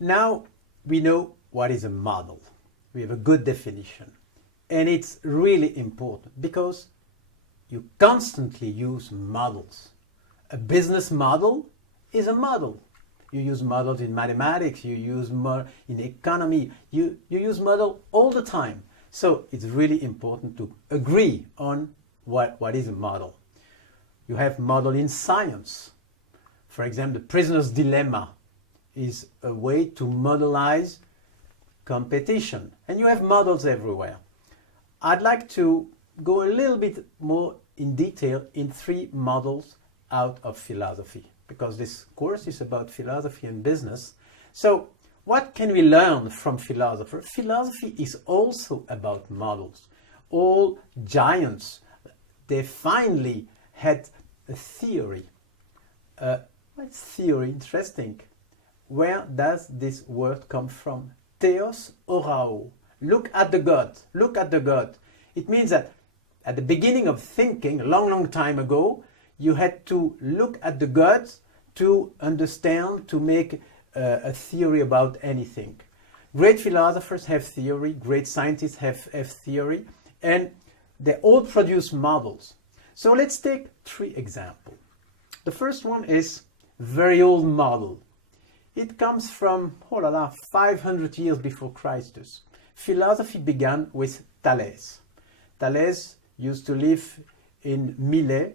Now we know what is a model. We have a good definition. And it's really important because you constantly use models. A business model is a model. You use models in mathematics, you use in economy, you use model all the time. So it's really important to agree on what is a model. You have model in science. For example, the prisoner's dilemma is a way to modelize competition. And you have models everywhere. I'd like to go a little bit more in detail in 3 models out of philosophy, because this course is about philosophy and business. So what can we learn from philosophers? Philosophy is also about models. All giants, they finally had a theory. What's theory? Interesting. Where does this word come from? Theos orao. Look at the God. Look at the God. It means that at the beginning of thinking, a long time ago, you had to look at the gods to understand, to make a theory about anything. Great philosophers have theory, great scientists have theory, and they all produce models. So let's take 3 examples. The first one is very old model. It comes from 500 years before Christ. Philosophy began with Thales. Thales used to live in Milet,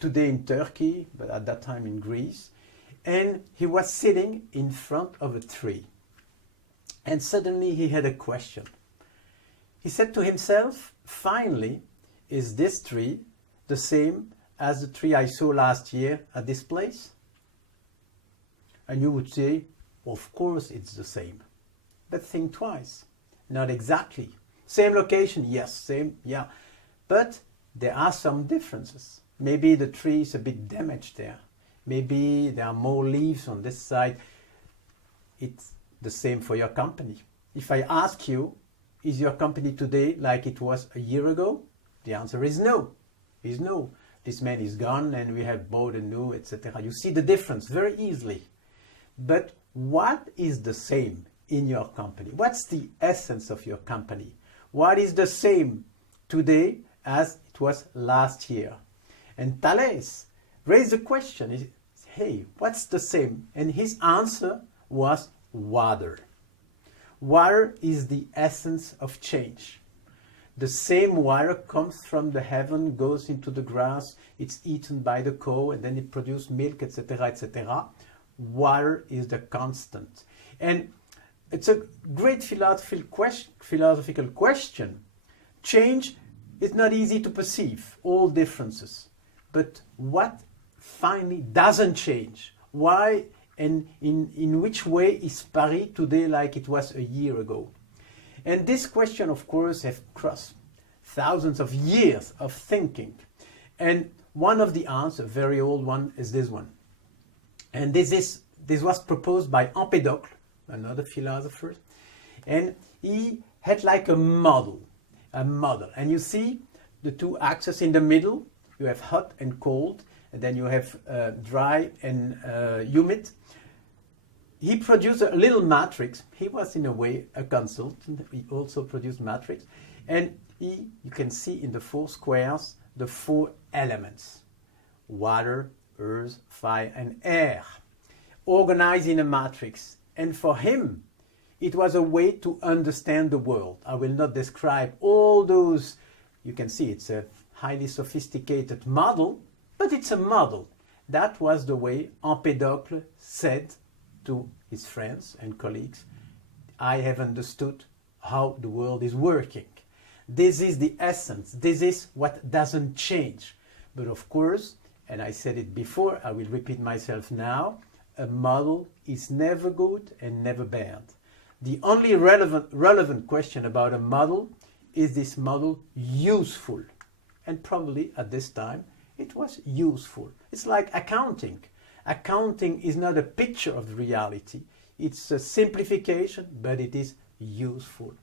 today in Turkey, but at that time in Greece. And he was sitting in front of a tree. And suddenly he had a question. He said to himself, finally, is this tree the same as the tree I saw last year at this place? And you would say, of course it's the same. But think twice. Not exactly. Same location, yes, same, yeah. But there are some differences. Maybe the tree is a bit damaged there. Maybe there are more leaves on this side. It's the same for your company. If I ask you, is your company today like it was a year ago? The answer is no. Is no. This man is gone and we have bought a new, etc. You see the difference very easily. But what is the same in your company? What's the essence of your company? What is the same today as it was last year? And Thales raised the question, hey, what's the same? And his answer was water. Water is the essence of change. The same water comes from the heaven, goes into the grass, it's eaten by the cow, and then it produces milk, etc., etc. Water is the constant. And it's a great philosophical question. Change is not easy to perceive, all differences. But what finally doesn't change? Why and in which way is Paris today like it was a year ago? And this question, of course, has crossed thousands of years of thinking. And one of the answers, a very old one, is this one. And this was proposed by Empédocle, another philosopher. And he had like a model. And you see the 2 axes in the middle. You have hot and cold, and then you have dry and humid. He produced a little matrix. He was in a way a consultant. He also produced matrix. And you can see in the 4 squares the 4 elements. Water, earth, fire, and air. Organized in a matrix. And for him, it was a way to understand the world. I will not describe all those. You can see it's a highly sophisticated model, but it's a model. That was the way Empédocle said to his friends and colleagues, I have understood how the world is working. This is the essence. This is what doesn't change. But of course, and I said it before, I will repeat myself now, a model is never good and never bad. The only relevant question about a model is this model useful? And probably at this time it was useful. It's like accounting. Accounting is not a picture of reality. It's a simplification, but it is useful.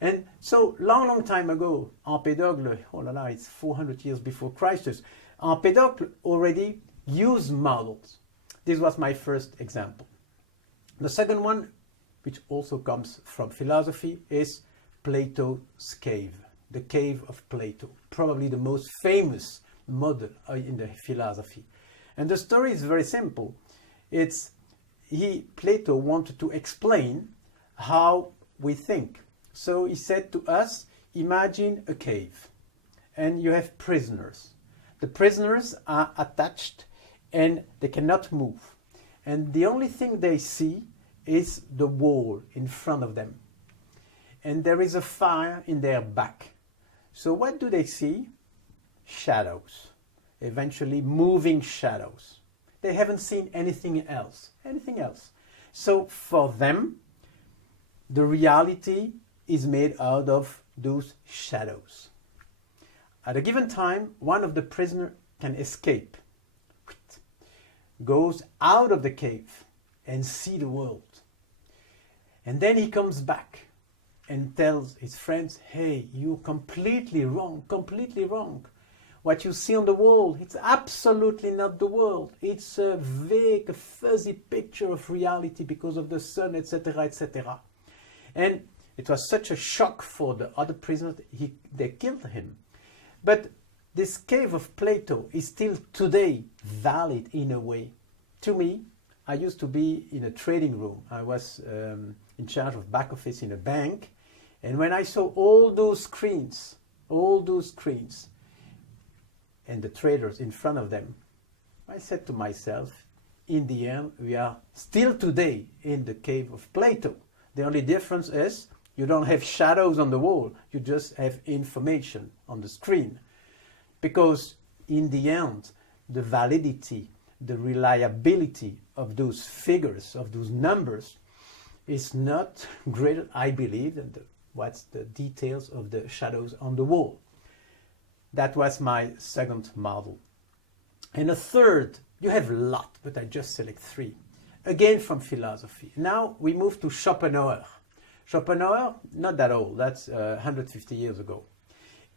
And so long time ago, Empédocle, it's 400 years before Christ, Empédocle already used models. This was my first example. The second one, which also comes from philosophy, is Plato's cave, the cave of Plato, probably the most famous model in the philosophy. And the story is very simple. Plato wanted to explain how we think. So he said to us, imagine a cave and you have prisoners. The prisoners are attached and they cannot move. And the only thing they see is the wall in front of them. And there is a fire in their back. So what do they see? Shadows. Eventually moving shadows. They haven't seen anything else. So for them, the reality is made out of those shadows. At a given time, one of the prisoners can escape, goes out of the cave and see the world. And then he comes back and tells his friends, hey, you're completely wrong. What you see on the wall, it's absolutely not the world. It's a vague, fuzzy picture of reality because of the sun, etc., etc. And it was such a shock for the other prisoners, they killed him. But this cave of Plato is still today valid in a way. To me, I used to be in a trading room. I was in charge of back office in a bank. And when I saw all those screens, and the traders in front of them, I said to myself, in the end, we are still today in the cave of Plato. The only difference is you don't have shadows on the wall, you just have information on the screen. Because in the end, the validity, the reliability of those figures, of those numbers, is not greater, I believe, than what's the details of the shadows on the wall. That was my second model. And a third, you have a lot, but I just select three. Again from philosophy. Now we move to Schopenhauer. Schopenhauer, not that old, that's 150 years ago.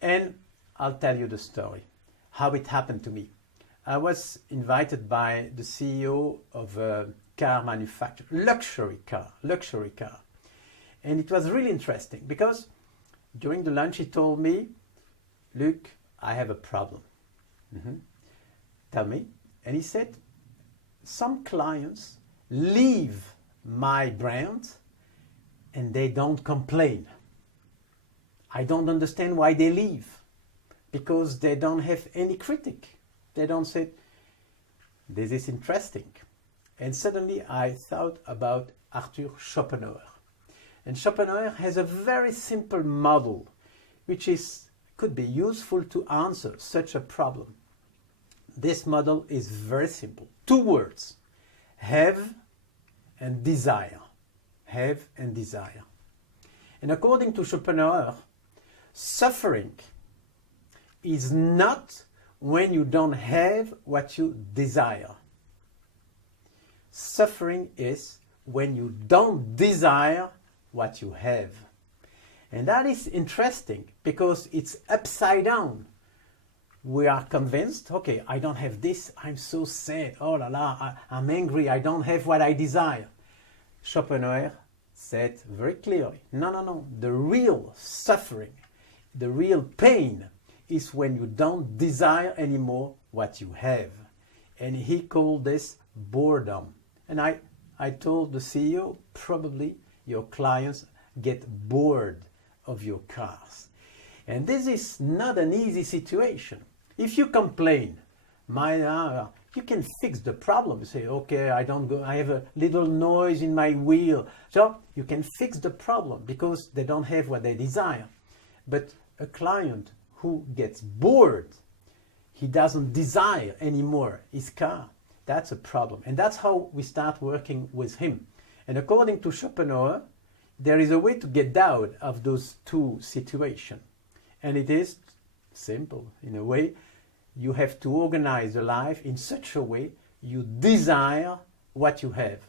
And I'll tell you the story, how it happened to me. I was invited by the CEO of a car manufacturer, luxury car. And it was really interesting because during the lunch he told me, Luc, I have a problem. Tell me. And he said, some clients leave my brand and they don't complain. I don't understand why they leave. Because they don't have any critic. They don't say, this is interesting. And suddenly I thought about Arthur Schopenhauer. And Schopenhauer has a very simple model which could be useful to answer such a problem. This model is very simple. 2 words, have and desire. Have and desire. And according to Schopenhauer, suffering is not when you don't have what you desire. Suffering is when you don't desire what you have. And that is interesting because it's upside down. We are convinced, okay, I don't have this, I'm so sad, oh la la, I'm angry, I don't have what I desire. Schopenhauer said very clearly, no, the real suffering, the real pain is when you don't desire anymore what you have. And he called this boredom. And I told the CEO, probably your clients get bored of your cars. And this is not an easy situation. If you complain, you can fix the problem. You say, okay, I have a little noise in my wheel. So you can fix the problem because they don't have what they desire. But a client who gets bored, he doesn't desire anymore his car. That's a problem. And that's how we start working with him. And according to Schopenhauer, there is a way to get out of those two situations. And it is simple. In a way, you have to organize a life in such a way you desire what you have.